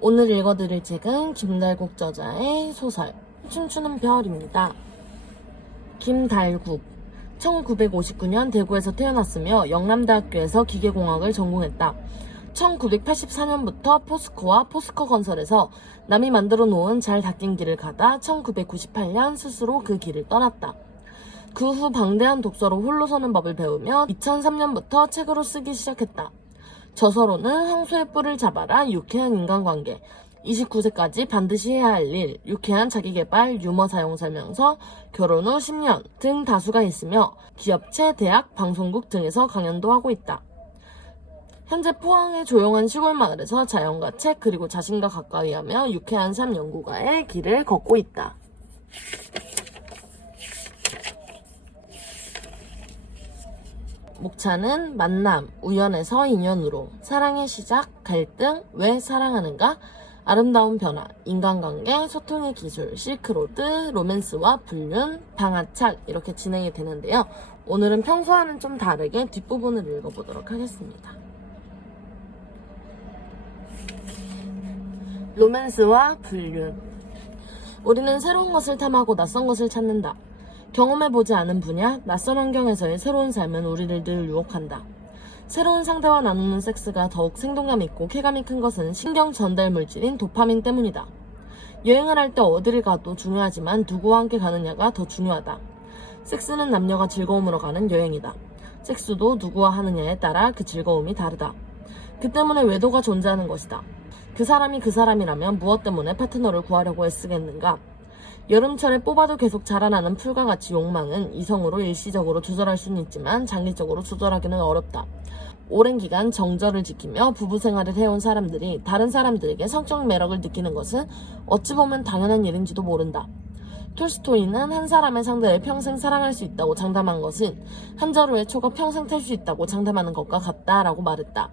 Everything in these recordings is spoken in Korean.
오늘 읽어드릴 책은 김달국 저자의 소설 춤추는 별입니다. 김달국 1959년 대구에서 태어났으며 영남대학교에서 기계공학을 전공했다. 1984년부터 포스코와 포스코건설에서 남이 만들어 놓은 잘 닦인 길을 가다 1998년 스스로 그 길을 떠났다. 그 후 방대한 독서로 홀로 서는 법을 배우며 2003년부터 책으로 쓰기 시작했다. 저서로는 황소의 뿔을 잡아라, 유쾌한 인간관계, 29세까지 반드시 해야 할 일, 유쾌한 자기계발, 유머 사용 설명서, 결혼 후 10년 등 다수가 있으며 기업체, 대학, 방송국 등에서 강연도 하고 있다. 현재 포항의 조용한 시골 마을에서 자연과 책 그리고 자신과 가까이 하며 유쾌한 삶 연구가의 길을 걷고 있다. 목차는 만남, 우연에서 인연으로, 사랑의 시작, 갈등, 왜 사랑하는가, 아름다운 변화, 인간관계, 소통의 기술, 실크로드, 로맨스와 불륜, 방아착 이렇게 진행이 되는데요. 오늘은 평소와는 좀 다르게 뒷부분을 읽어보도록 하겠습니다. 로맨스와 불륜. 우리는 새로운 것을 탐하고 낯선 것을 찾는다. 경험해보지 않은 분야, 낯선 환경에서의 새로운 삶은 우리를 늘 유혹한다. 새로운 상대와 나누는 섹스가 더욱 생동감 있고 쾌감이 큰 것은 신경 전달 물질인 도파민 때문이다. 여행을 할 때 어디를 가도 중요하지만 누구와 함께 가느냐가 더 중요하다. 섹스는 남녀가 즐거움으로 가는 여행이다. 섹스도 누구와 하느냐에 따라 그 즐거움이 다르다. 그 때문에 외도가 존재하는 것이다. 그 사람이 그 사람이라면 무엇 때문에 파트너를 구하려고 애쓰겠는가? 여름철에 뽑아도 계속 자라나는 풀과 같이 욕망은 이성으로 일시적으로 조절할 수는 있지만 장기적으로 조절하기는 어렵다. 오랜 기간 정절을 지키며 부부 생활을 해온 사람들이 다른 사람들에게 성적 매력을 느끼는 것은 어찌 보면 당연한 일인지도 모른다. 톨스토이는 한 사람의 상대를 평생 사랑할 수 있다고 장담한 것은 한 자루의 초가 평생 탈 수 있다고 장담하는 것과 같다라고 말했다.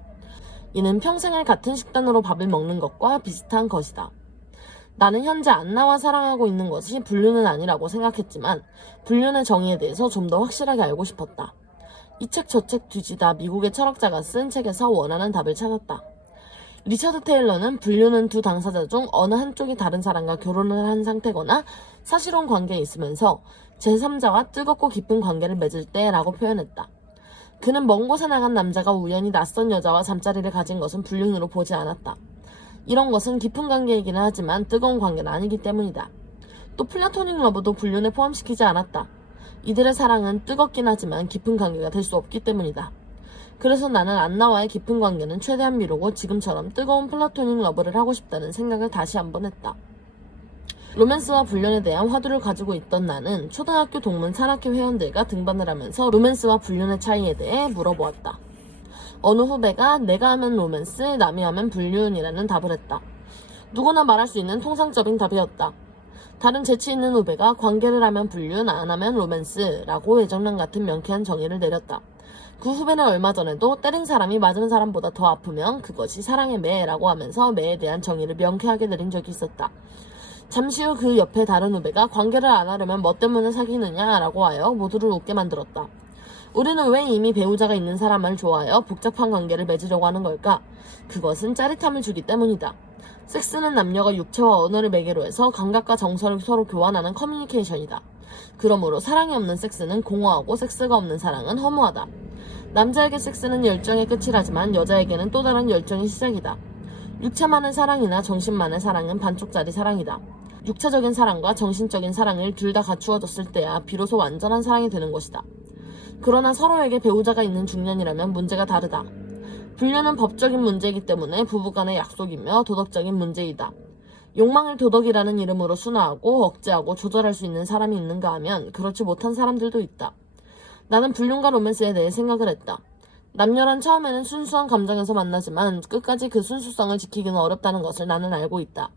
이는 평생을 같은 식단으로 밥을 먹는 것과 비슷한 것이다. 나는 현재 안나와 사랑하고 있는 것이 불륜은 아니라고 생각했지만 불륜의 정의에 대해서 좀 더 확실하게 알고 싶었다. 이 책 저 책 뒤지다 미국의 철학자가 쓴 책에서 원하는 답을 찾았다. 리처드 테일러는 불륜은 두 당사자 중 어느 한쪽이 다른 사람과 결혼을 한 상태거나 사실혼 관계에 있으면서 제3자와 뜨겁고 깊은 관계를 맺을 때라고 표현했다. 그는 먼 곳에 나간 남자가 우연히 낯선 여자와 잠자리를 가진 것은 불륜으로 보지 않았다. 이런 것은 깊은 관계이기는 하지만 뜨거운 관계는 아니기 때문이다. 또 플라토닉 러브도 불륜에 포함시키지 않았다. 이들의 사랑은 뜨겁긴 하지만 깊은 관계가 될 수 없기 때문이다. 그래서 나는 안나와의 깊은 관계는 최대한 미루고 지금처럼 뜨거운 플라토닉 러브를 하고 싶다는 생각을 다시 한번 했다. 로맨스와 불륜에 대한 화두를 가지고 있던 나는 초등학교 동문 산악회 회원들과 등반을 하면서 로맨스와 불륜의 차이에 대해 물어보았다. 어느 후배가 내가 하면 로맨스, 남이 하면 불륜이라는 답을 했다. 누구나 말할 수 있는 통상적인 답이었다. 다른 재치 있는 후배가 관계를 하면 불륜, 안 하면 로맨스라고 예정론 같은 명쾌한 정의를 내렸다. 그 후배는 얼마 전에도 때린 사람이 맞은 사람보다 더 아프면 그것이 사랑의 매라고 하면서 매에 대한 정의를 명쾌하게 내린 적이 있었다. 잠시 후 그 옆에 다른 후배가 관계를 안 하려면 뭐 때문에 사귀느냐라고 하여 모두를 웃게 만들었다. 우리는 왜 이미 배우자가 있는 사람을 좋아하여 복잡한 관계를 맺으려고 하는 걸까? 그것은 짜릿함을 주기 때문이다. 섹스는 남녀가 육체와 언어를 매개로 해서 감각과 정서를 서로 교환하는 커뮤니케이션이다. 그러므로 사랑이 없는 섹스는 공허하고 섹스가 없는 사랑은 허무하다. 남자에게 섹스는 열정의 끝이라지만 여자에게는 또 다른 열정의 시작이다. 육체만의 사랑이나 정신만의 사랑은 반쪽짜리 사랑이다. 육체적인 사랑과 정신적인 사랑을 둘 다 갖추어졌을 때야 비로소 완전한 사랑이 되는 것이다. 그러나 서로에게 배우자가 있는 중년이라면 문제가 다르다. 불륜은 법적인 문제이기 때문에 부부간의 약속이며 도덕적인 문제이다. 욕망을 도덕이라는 이름으로 순화하고 억제하고 조절할 수 있는 사람이 있는가 하면 그렇지 못한 사람들도 있다. 나는 불륜과 로맨스에 대해 생각을 했다. 남녀란 처음에는 순수한 감정에서 만나지만 끝까지 그 순수성을 지키기는 어렵다는 것을 나는 알고 있다.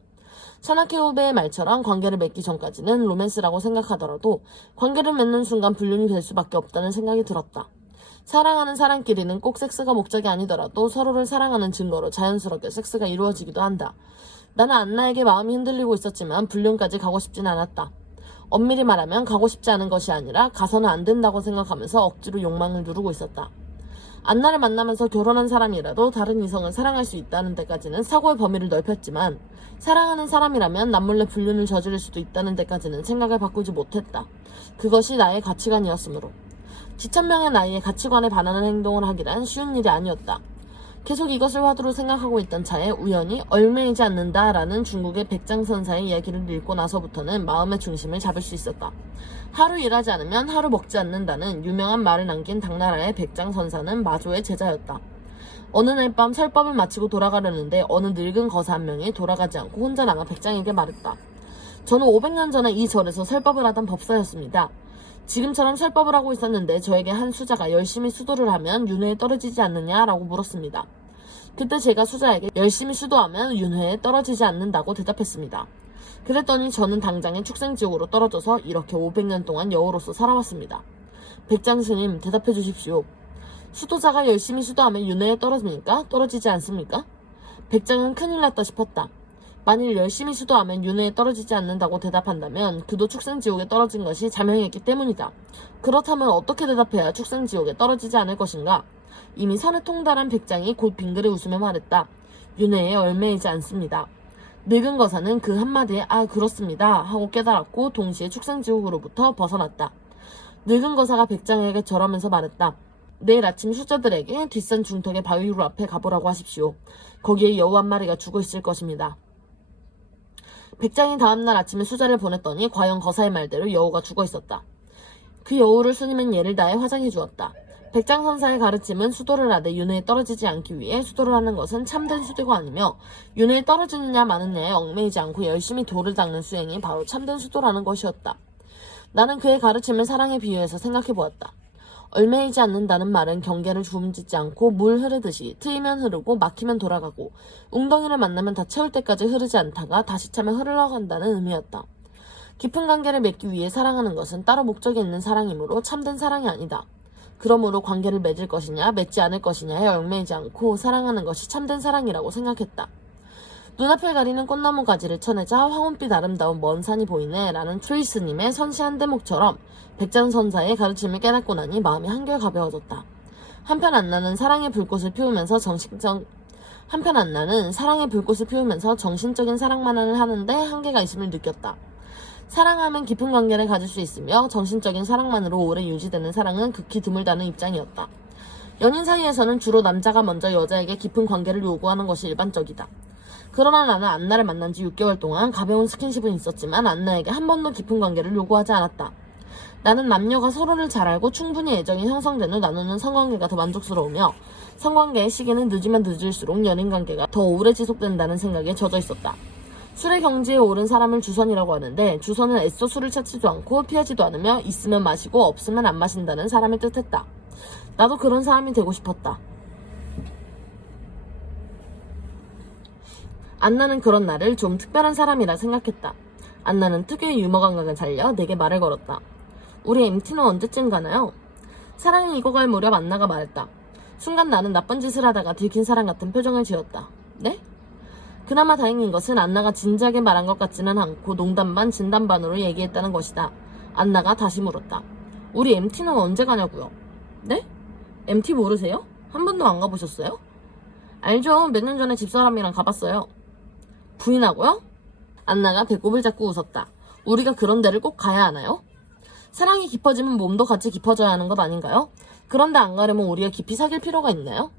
산악회 후배의 말처럼 관계를 맺기 전까지는 로맨스라고 생각하더라도 관계를 맺는 순간 불륜이 될 수밖에 없다는 생각이 들었다. 사랑하는 사람끼리는 꼭 섹스가 목적이 아니더라도 서로를 사랑하는 증거로 자연스럽게 섹스가 이루어지기도 한다. 나는 안나에게 마음이 흔들리고 있었지만 불륜까지 가고 싶진 않았다. 엄밀히 말하면 가고 싶지 않은 것이 아니라 가서는 안 된다고 생각하면서 억지로 욕망을 누르고 있었다. 안나를 만나면서 결혼한 사람이라도 다른 이성을 사랑할 수 있다는 데까지는 사고의 범위를 넓혔지만 사랑하는 사람이라면 남몰래 불륜을 저지를 수도 있다는 데까지는 생각을 바꾸지 못했다. 그것이 나의 가치관이었으므로. 지천명의 나이의 가치관에 반하는 행동을 하기란 쉬운 일이 아니었다. 계속 이것을 화두로 생각하고 있던 차에 우연히 얼매이지 않는다라는 중국의 백장선사의 이야기를 읽고 나서부터는 마음의 중심을 잡을 수 있었다. 하루 일하지 않으면 하루 먹지 않는다는 유명한 말을 남긴 당나라의 백장선사는 마조의 제자였다. 어느 날 밤 설법을 마치고 돌아가려는데 어느 늙은 거사 한 명이 돌아가지 않고 혼자 나가 백장에게 말했다. 저는 500년 전에 이 절에서 설법을 하던 법사였습니다. 지금처럼 설법을 하고 있었는데 저에게 한 수자가 열심히 수도를 하면 윤회에 떨어지지 않느냐라고 물었습니다. 그때 제가 수자에게 열심히 수도하면 윤회에 떨어지지 않는다고 대답했습니다. 그랬더니 저는 당장에 축생지옥으로 떨어져서 이렇게 500년 동안 여우로서 살아왔습니다. 백장스님 대답해 주십시오. 수도자가 열심히 수도하면 윤회에 떨어집니까? 떨어지지 않습니까? 백장은 큰일 났다 싶었다. 만일 열심히 수도하면 윤회에 떨어지지 않는다고 대답한다면 그도 축생지옥에 떨어진 것이 자명했기 때문이다. 그렇다면 어떻게 대답해야 축생지옥에 떨어지지 않을 것인가? 이미 선에 통달한 백장이 곧 빙그레 웃으며 말했다. 윤회에 얼매이지 않습니다. 늙은 거사는 그 한마디에 아 그렇습니다 하고 깨달았고 동시에 축생지옥으로부터 벗어났다. 늙은 거사가 백장에게 절하면서 말했다. 내일 아침 수자들에게 뒷산 중턱의 바위로 앞에 가보라고 하십시오. 거기에 여우 한 마리가 죽어 있을 것입니다. 백장이 다음날 아침에 수자를 보냈더니 과연 거사의 말대로 여우가 죽어 있었다. 그 여우를 스님은 예를 다해 화장해 주었다. 백장 선사의 가르침은 수도를 하되 윤회에 떨어지지 않기 위해 수도를 하는 것은 참된 수도가 아니며 윤회에 떨어지느냐 마느냐에 얽매이지 않고 열심히 돌을 닦는 수행이 바로 참된 수도라는 것이었다. 나는 그의 가르침을 사랑에 비유해서 생각해 보았다. 얼매이지 않는다는 말은 경계를 주름짓지 않고 물 흐르듯이 트이면 흐르고 막히면 돌아가고 웅덩이를 만나면 다 채울 때까지 흐르지 않다가 다시 차면 흘러간다는 의미였다. 깊은 관계를 맺기 위해 사랑하는 것은 따로 목적이 있는 사랑이므로 참된 사랑이 아니다. 그러므로 관계를 맺을 것이냐 맺지 않을 것이냐에 얽매이지 않고 사랑하는 것이 참된 사랑이라고 생각했다. 눈앞을 가리는 꽃나무 가지를 쳐내자 황혼빛 아름다운 먼 산이 보이네 라는 트레이스님의 선시한 대목처럼 백장선사의 가르침을 깨닫고 나니 마음이 한결 가벼워졌다. 한편 안나는 사랑의 불꽃을 피우면서 정신적인 사랑만을 하는데 한계가 있음을 느꼈다. 사랑하면 깊은 관계를 가질 수 있으며 정신적인 사랑만으로 오래 유지되는 사랑은 극히 드물다는 입장이었다. 연인 사이에서는 주로 남자가 먼저 여자에게 깊은 관계를 요구하는 것이 일반적이다. 그러나 나는 안나를 만난 지 6개월 동안 가벼운 스킨십은 있었지만 안나에게 한 번도 깊은 관계를 요구하지 않았다. 나는 남녀가 서로를 잘 알고 충분히 애정이 형성된 후 나누는 성관계가 더 만족스러우며 성관계의 시기는 늦으면 늦을수록 연인관계가 더 오래 지속된다는 생각에 젖어 있었다. 술의 경지에 오른 사람을 주선이라고 하는데 주선은 애써 술을 찾지도 않고 피하지도 않으며 있으면 마시고 없으면 안 마신다는 사람의 뜻했다. 나도 그런 사람이 되고 싶었다. 안나는 그런 나를 좀 특별한 사람이라 생각했다. 안나는 특유의 유머 감각을 살려 내게 말을 걸었다. 우리 MT는 언제쯤 가나요? 사랑이 익어갈 무렵 안나가 말했다. 순간 나는 나쁜 짓을 하다가 들킨 사람 같은 표정을 지었다. 네? 그나마 다행인 것은 안나가 진지하게 말한 것 같지는 않고 농담 반 진담 반으로 얘기했다는 것이다. 안나가 다시 물었다. 우리 MT는 언제 가냐고요? 네? MT 모르세요? 한 번도 안 가보셨어요? 알죠. 몇 년 전에 집사람이랑 가봤어요. 부인하고요? 안나가 배꼽을 잡고 웃었다. 우리가 그런 데를 꼭 가야 하나요? 사랑이 깊어지면 몸도 같이 깊어져야 하는 것 아닌가요? 그런데 안 가려면 우리가 깊이 사귈 필요가 있나요?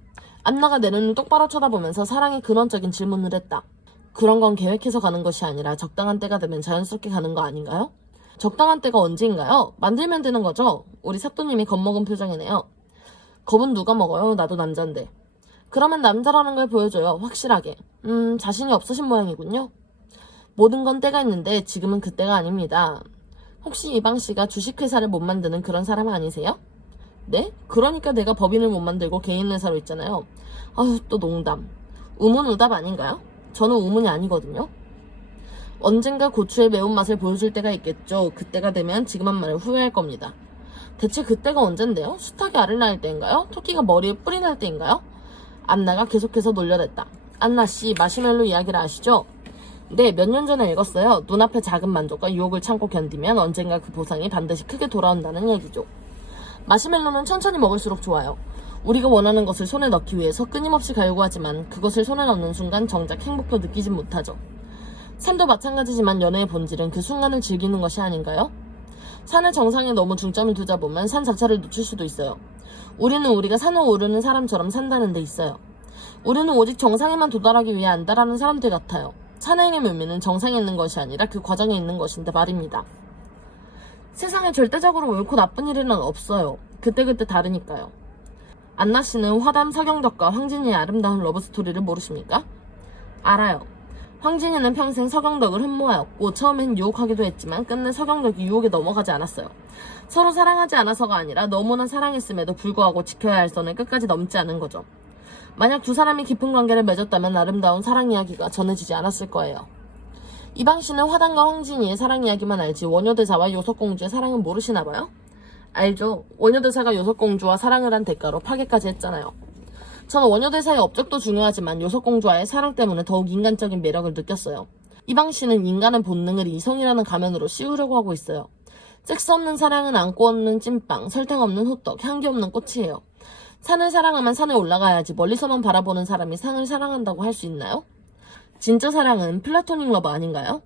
안나가 내 눈을 똑바로 쳐다보면서 사랑의 근원적인 질문을 했다. 그런 건 계획해서 가는 것이 아니라 적당한 때가 되면 자연스럽게 가는 거 아닌가요? 적당한 때가 언제인가요? 만들면 되는 거죠? 우리 사또님이 겁먹은 표정이네요. 겁은 누가 먹어요? 나도 남잔데. 그러면 남자라는 걸 보여줘요. 확실하게. 자신이 없으신 모양이군요. 모든 건 때가 있는데 지금은 그 때가 아닙니다. 혹시 이방씨가 주식회사를 못 만드는 그런 사람 아니세요? 네? 그러니까 내가 법인을 못 만들고 개인회사로 있잖아요. 아유 또 농담. 우문우답 아닌가요? 저는 우문이 아니거든요. 언젠가 고추의 매운맛을 보여줄 때가 있겠죠. 그때가 되면 지금 한 말을 후회할 겁니다. 대체 그때가 언젠데요? 수탉이 알을 낳을 때인가요? 토끼가 머리에 뿔이 날 때인가요? 안나가 계속해서 놀려댔다. 안나씨 마시멜로 이야기를 아시죠? 네, 몇 년 전에 읽었어요. 눈앞의 작은 만족과 유혹을 참고 견디면 언젠가 그 보상이 반드시 크게 돌아온다는 얘기죠. 마시멜로는 천천히 먹을수록 좋아요. 우리가 원하는 것을 손에 넣기 위해서 끊임없이 갈구하지만 그것을 손에 넣는 순간 정작 행복도 느끼진 못하죠. 삶도 마찬가지지만 연애의 본질은 그 순간을 즐기는 것이 아닌가요? 산의 정상에 너무 중점을 두자 보면 산 자체를 놓칠 수도 있어요. 우리는 우리가 산을 오르는 사람처럼 산다는 데 있어요. 우리는 오직 정상에만 도달하기 위해 안다라는 사람들 같아요. 산행의 묘미는 정상에 있는 것이 아니라 그 과정에 있는 것인데 말입니다. 세상에 절대적으로 옳고 나쁜 일은 없어요. 그때그때 다르니까요. 안나 씨는 화담 서경덕과 황진이의 아름다운 러브스토리를 모르십니까? 알아요. 황진이는 평생 서경덕을 흠모하였고 처음엔 유혹하기도 했지만 끝내 서경덕이 유혹에 넘어가지 않았어요. 서로 사랑하지 않아서가 아니라 너무나 사랑했음에도 불구하고 지켜야 할 선을 끝까지 넘지 않은 거죠. 만약 두 사람이 깊은 관계를 맺었다면 아름다운 사랑 이야기가 전해지지 않았을 거예요. 이방 씨는 화담과 황진이의 사랑 이야기만 알지 원효대사와 요석공주의 사랑은 모르시나봐요? 알죠. 원효대사가 요석공주와 사랑을 한 대가로 파괴까지 했잖아요. 저는 원효대사의 업적도 중요하지만 요석공주와의 사랑 때문에 더욱 인간적인 매력을 느꼈어요. 이방 씨는 인간의 본능을 이성이라는 가면으로 씌우려고 하고 있어요. 섹스 없는 사랑은 안고 없는 찐빵, 설탕 없는 호떡, 향기 없는 꽃이에요. 산을 사랑하면 산에 올라가야지 멀리서만 바라보는 사람이 산을 사랑한다고 할 수 있나요? 진짜 사랑은 플라토닉 러브 아닌가요?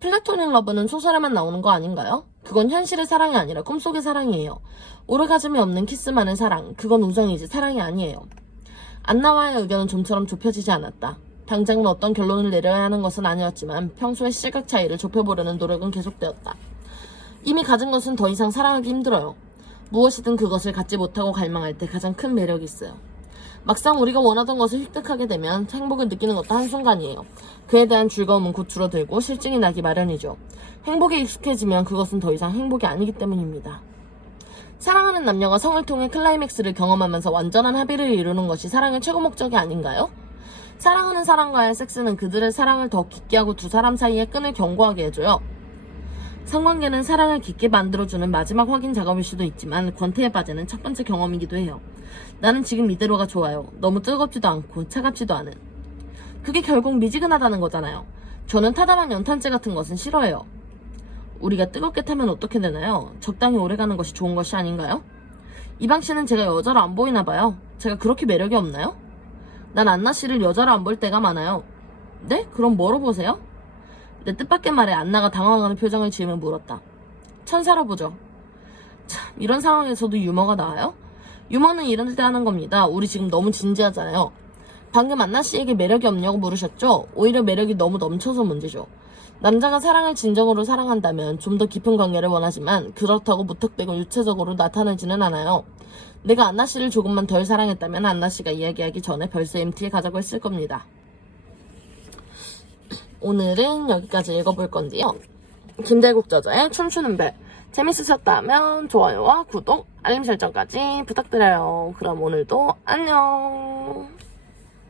플라토닉 러브는 소설에만 나오는 거 아닌가요? 그건 현실의 사랑이 아니라 꿈속의 사랑이에요. 오르가즘이 없는 키스만의 사랑, 그건 우정이지 사랑이 아니에요. 안나와의 의견은 좀처럼 좁혀지지 않았다. 당장은 어떤 결론을 내려야 하는 것은 아니었지만 평소의 시각 차이를 좁혀보려는 노력은 계속되었다. 이미 가진 것은 더 이상 사랑하기 힘들어요. 무엇이든 그것을 갖지 못하고 갈망할 때 가장 큰 매력이 있어요. 막상 우리가 원하던 것을 획득하게 되면 행복을 느끼는 것도 한순간이에요. 그에 대한 즐거움은 곧 줄어들고 실증이 나기 마련이죠. 행복에 익숙해지면 그것은 더 이상 행복이 아니기 때문입니다. 사랑하는 남녀가 성을 통해 클라이맥스를 경험하면서 완전한 합의를 이루는 것이 사랑의 최고 목적이 아닌가요? 사랑하는 사람과의 섹스는 그들의 사랑을 더 깊게 하고 두 사람 사이의 끈을 견고하게 해줘요. 성관계는 사랑을 깊게 만들어주는 마지막 확인 작업일 수도 있지만 권태에 빠지는 첫 번째 경험이기도 해요. 나는 지금 이대로가 좋아요. 너무 뜨겁지도 않고 차갑지도 않은. 그게 결국 미지근하다는 거잖아요. 저는 타다만 연탄재 같은 것은 싫어해요. 우리가 뜨겁게 타면 어떻게 되나요? 적당히 오래가는 것이 좋은 것이 아닌가요? 이방 씨는 제가 여자로 안 보이나 봐요. 제가 그렇게 매력이 없나요? 난 안나 씨를 여자로 안 볼 때가 많아요. 네? 그럼 뭐로 보세요? 내 뜻밖의 말에 안나가 당황하는 표정을 지으며 물었다. 천사로 보죠. 참, 이런 상황에서도 유머가 나와요? 유머는 이런 때 하는 겁니다. 우리 지금 너무 진지하잖아요. 방금 안나 씨에게 매력이 없냐고 물으셨죠? 오히려 매력이 너무 넘쳐서 문제죠. 남자가 사랑을 진정으로 사랑한다면 좀 더 깊은 관계를 원하지만 그렇다고 무턱대고 유체적으로 나타나지는 않아요. 내가 안나 씨를 조금만 덜 사랑했다면 안나 씨가 이야기하기 전에 벌써 MT에 가자고 했을 겁니다. 오늘은 여기까지 읽어볼 건데요. 김대국 저자의 춤추는 별. 재밌으셨다면 좋아요와 구독, 알림 설정까지 부탁드려요. 그럼 오늘도 안녕.